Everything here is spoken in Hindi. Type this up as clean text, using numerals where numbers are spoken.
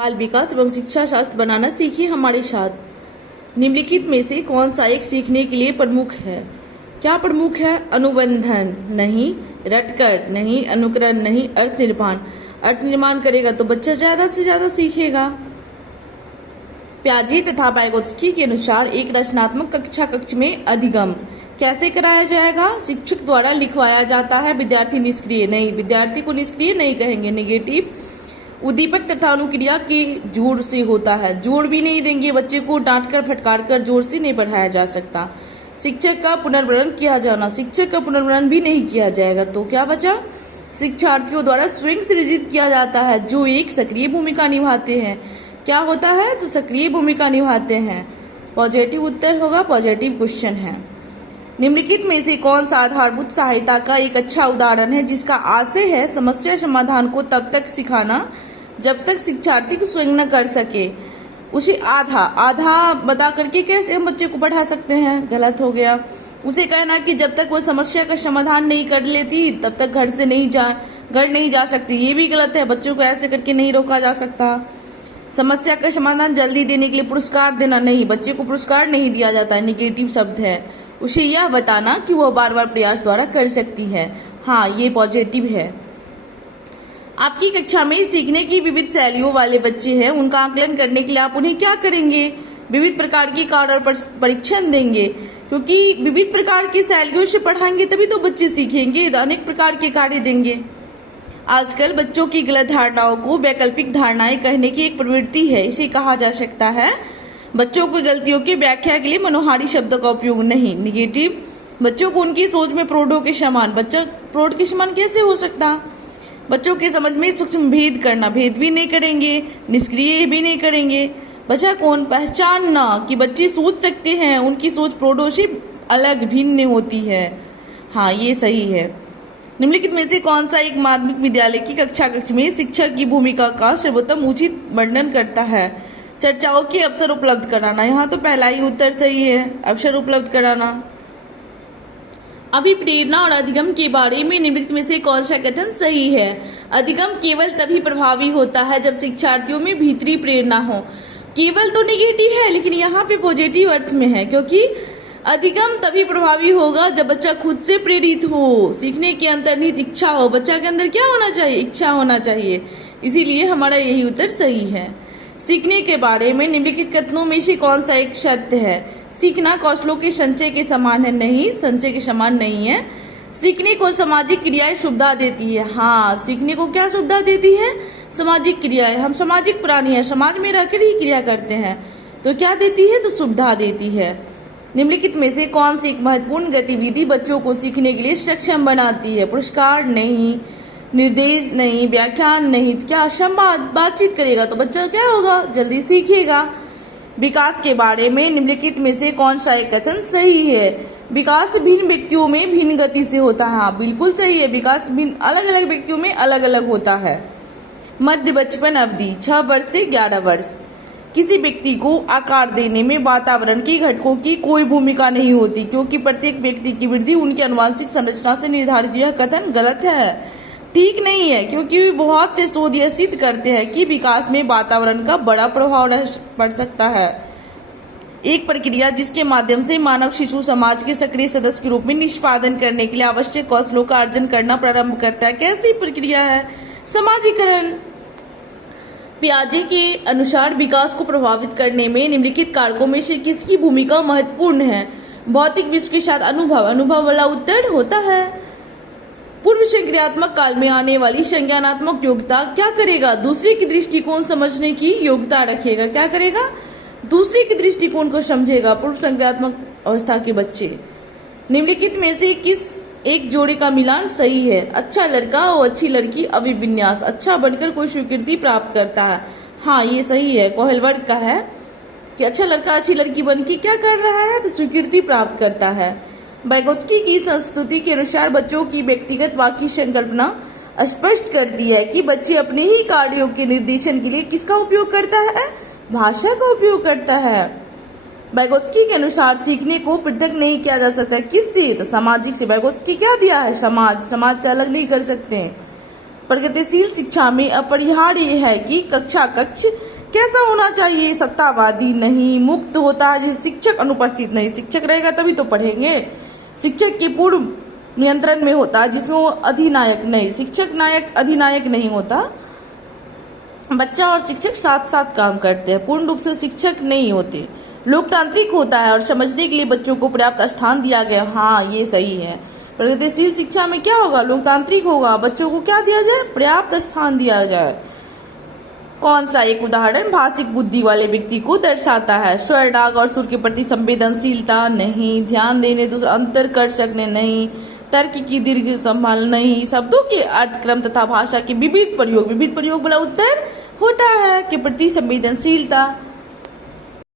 बाल विकास एवं शिक्षा शास्त्र बनाना सीखिए हमारे साथ। निम्नलिखित में से कौन सा एक सीखने के लिए प्रमुख है? क्या प्रमुख है? अनुबंधन नहीं, रटकर नहीं, अनुकरण नहीं, अर्थ निर्माण। अर्थ निर्माण करेगा तो बच्चा ज्यादा से ज्यादा सीखेगा। प्याजे तथा वाइगोत्स्की के अनुसार एक रचनात्मक कक्षा कक्ष में अधिगम कैसे कराया जाएगा? शिक्षक द्वारा लिखवाया जाता है। विद्यार्थी निष्क्रिय नहीं, विद्यार्थी को निष्क्रिय नहीं कहेंगे, नेगेटिव। उद्दीपक तथा अनुक्रिया के जोर से होता है, जोर भी नहीं देंगे। बच्चे को डांट कर फटकार कर जोर से नहीं पढ़ाया जा सकता। शिक्षक का पुनर्वरण किया जाना, शिक्षक का पुनर्वरण भी नहीं किया जाएगा तो क्या बचा? शिक्षार्थियों द्वारा स्वयं सृजित किया जाता है, जो एक सक्रिय भूमिका निभाते हैं। क्या होता है? तो सक्रिय भूमिका निभाते हैं। पॉजिटिव उत्तर होगा, पॉजिटिव क्वेश्चन है। निम्नलिखित में से कौन सा आधारभूत सहायता का एक अच्छा उदाहरण है जिसका आशय है समस्या समाधान को तब तक सिखाना जब तक शिक्षार्थी को स्वयं न कर सके? उसे आधा बता करके कैसे हम बच्चे को पढ़ा सकते हैं? गलत हो गया। उसे कहना कि जब तक वो समस्या का समाधान नहीं कर लेती तब तक घर नहीं जा सकती, ये भी गलत है। बच्चों को ऐसे करके नहीं रोका जा सकता। समस्या का समाधान जल्दी देने के लिए पुरस्कार देना नहीं, बच्चे को पुरस्कार नहीं दिया जाता है, निगेटिव शब्द है। उसे यह बताना कि वह बार बार प्रयास द्वारा कर सकती है, हाँ ये पॉजिटिव है। आपकी कक्षा में सीखने की विविध शैलियों वाले बच्चे हैं, उनका आकलन करने के लिए आप उन्हें क्या करेंगे? विविध प्रकार की कार्य और परीक्षण देंगे, क्योंकि विविध प्रकार की शैलियों से पढ़ाएंगे तभी तो बच्चे सीखेंगे। अनेक प्रकार के कार्य देंगे। आजकल बच्चों की गलत धारणाओं को वैकल्पिक धारणाएं कहने की एक प्रवृत्ति है, इसे कहा जा सकता है बच्चों की गलतियों की व्याख्या के लिए मनोहारी शब्दों का उपयोग नहीं, निगेटिव। बच्चों को उनकी सोच में प्रौढ़ों के समान, बच्चा प्रौढ़ के समान कैसे हो सकता? बच्चों के समझ में सूक्ष्म भेद करना, भेद भी नहीं करेंगे, निष्क्रिय भी नहीं करेंगे। बचा कौन? पहचानना कि बच्चे सोच सकते हैं, उनकी सोच प्रौढ़ों से अलग भिन्न होती है, हाँ ये सही है। निम्नलिखित में से कौन सा एक माध्यमिक विद्यालय की कक्षा कक्ष में शिक्षक की भूमिका का सर्वोत्तम उचित वर्णन करता है? चर्चाओं के अवसर उपलब्ध कराना, यहाँ तो पहला ही उत्तर सही है, अवसर उपलब्ध कराना। अभिप्रेरणा और अधिगम के बारे में निम्नलिखित में से कौन सा कथन सही है? अधिगम केवल तभी प्रभावी होता है जब शिक्षार्थियों में भीतरी प्रेरणा हो। केवल तो नेगेटिव है लेकिन यहाँ पे पॉजिटिव अर्थ में है, क्योंकि अधिगम तभी प्रभावी होगा जब बच्चा खुद से प्रेरित हो, सीखने की अंतर्निहित इच्छा हो। बच्चा के अंदर क्या होना चाहिए? इच्छा होना चाहिए, इसीलिए हमारा यही उत्तर सही है। सीखने के बारे में निम्नलिखित कथनों में से कौन सा एक सत्य है? सीखना कौशलों के संचय के समान है, नहीं, संचय के समान नहीं है। सीखने को सामाजिक क्रियाएं सुविधा देती है, हाँ सीखने को क्या सुविधा देती है? सामाजिक क्रियाएं। हम सामाजिक प्राणी हैं, समाज में रहकर ही क्रिया करते हैं, तो क्या देती है? तो सुविधा देती है। निम्नलिखित में से कौन सी एक महत्वपूर्ण गतिविधि बच्चों को सीखने के लिए सक्षम बनाती है? पुरस्कार नहीं, निर्देश नहीं, व्याख्यान नहीं, क्या संवाद, बातचीत करेगा तो बच्चा क्या होगा? जल्दी सीखेगा। विकास के बारे में निम्नलिखित में से कौन सा एक कथन सही है? विकास भिन्न व्यक्तियों में भिन्न गति से होता है, हाँ बिल्कुल सही है। विकास भिन्न अलग अलग व्यक्तियों में अलग अलग होता है। मध्य बचपन अवधि 6 वर्ष से 11 वर्ष। किसी व्यक्ति को आकार देने में वातावरण के घटकों की कोई भूमिका नहीं होती, क्योंकि प्रत्येक व्यक्ति की वृद्धि उनकी आनुवंशिक संरचना से निर्धारित। यह कथन गलत है, ठीक नहीं है, क्योंकि बहुत से शोध यह सिद्ध करते हैं कि विकास में वातावरण का बड़ा प्रभाव पड़ सकता है। एक प्रक्रिया जिसके माध्यम से मानव शिशु समाज के सक्रिय सदस्य के रूप में निष्पादन करने के लिए आवश्यक कौशलों का अर्जन करना प्रारंभ करता है। कैसी प्रक्रिया है? समाजीकरण। पियाजे के अनुसार विकास को प्रभावित करने में निम्नलिखित कारकों में से किसकी भूमिका महत्वपूर्ण है? भौतिक विश्व के साथ अनुभव वाला उत्तर होता है। पूर्व संक्रियात्मक काल में आने वाली संज्ञानात्मक योग्यता क्या करेगा? दूसरे की दृष्टिकोण समझने की योग्यता रखेगा। क्या करेगा? दूसरे के दृष्टिकोण को समझेगा। पूर्व संक्रियात्मक अवस्था के बच्चे। निम्नलिखित में से किस एक जोड़े का मिलान सही है? अच्छा लड़का और अच्छी लड़की अभिविन्यास। अच्छा बनकर कोई स्वीकृति प्राप्त करता है, हाँ ये सही है। कोहलवर्ग का है कि अच्छा लड़का अच्छी लड़की बन के क्या कर रहा है? तो स्वीकृति प्राप्त करता है। वाइगोत्स्की की संस्कृति के अनुसार बच्चों की व्यक्तिगत वाक्य संकल्पना स्पष्ट करती है कि बच्चे अपने ही कार्यों के निर्देशन के लिए किसका उपयोग करता है? भाषा का उपयोग करता है। वाइगोत्स्की के अनुसार सीखने को पृथक नहीं किया जा सकता। किससे? तो सामाजिक से। वाइगोत्स्की क्या दिया है? समाज से अलग नहीं कर सकते। प्रगतिशील शिक्षा में अपरिहार्य है कि कक्षा कक्ष कैसा होना चाहिए? सत्तावादी नहीं, मुक्त होता है शिक्षक अनुपस्थित नहीं, शिक्षक रहेगा तभी तो पढ़ेंगे। शिक्षक के पूर्ण नियंत्रण में होता है जिसमें वो अधिनायक नहीं, शिक्षक नायक अधिनायक नहीं होता। बच्चा और शिक्षक साथ साथ काम करते हैं, पूर्ण रूप से शिक्षक नहीं होते। लोकतांत्रिक होता है और समझने के लिए बच्चों को पर्याप्त स्थान दिया गया। हाँ, ये सही है। प्रगतिशील शिक्षा में क्या होगा? लोकतांत्रिक होगा, बच्चों को क्या दिया जाए? पर्याप्त स्थान दिया जाए। कौन सा एक उदाहरण भाषिक बुद्धि वाले व्यक्ति को दर्शाता है? स्वर, राग और सुर के प्रति संवेदनशीलता नहीं, ध्यान देने, दूसरा अंतर कर सकने नहीं, तर्क की दीर्घ संभाल नहीं, शब्दों के अर्थ, क्रम तथा भाषा के विविध प्रयोग वाला उत्तर होता है के प्रति संवेदनशीलता।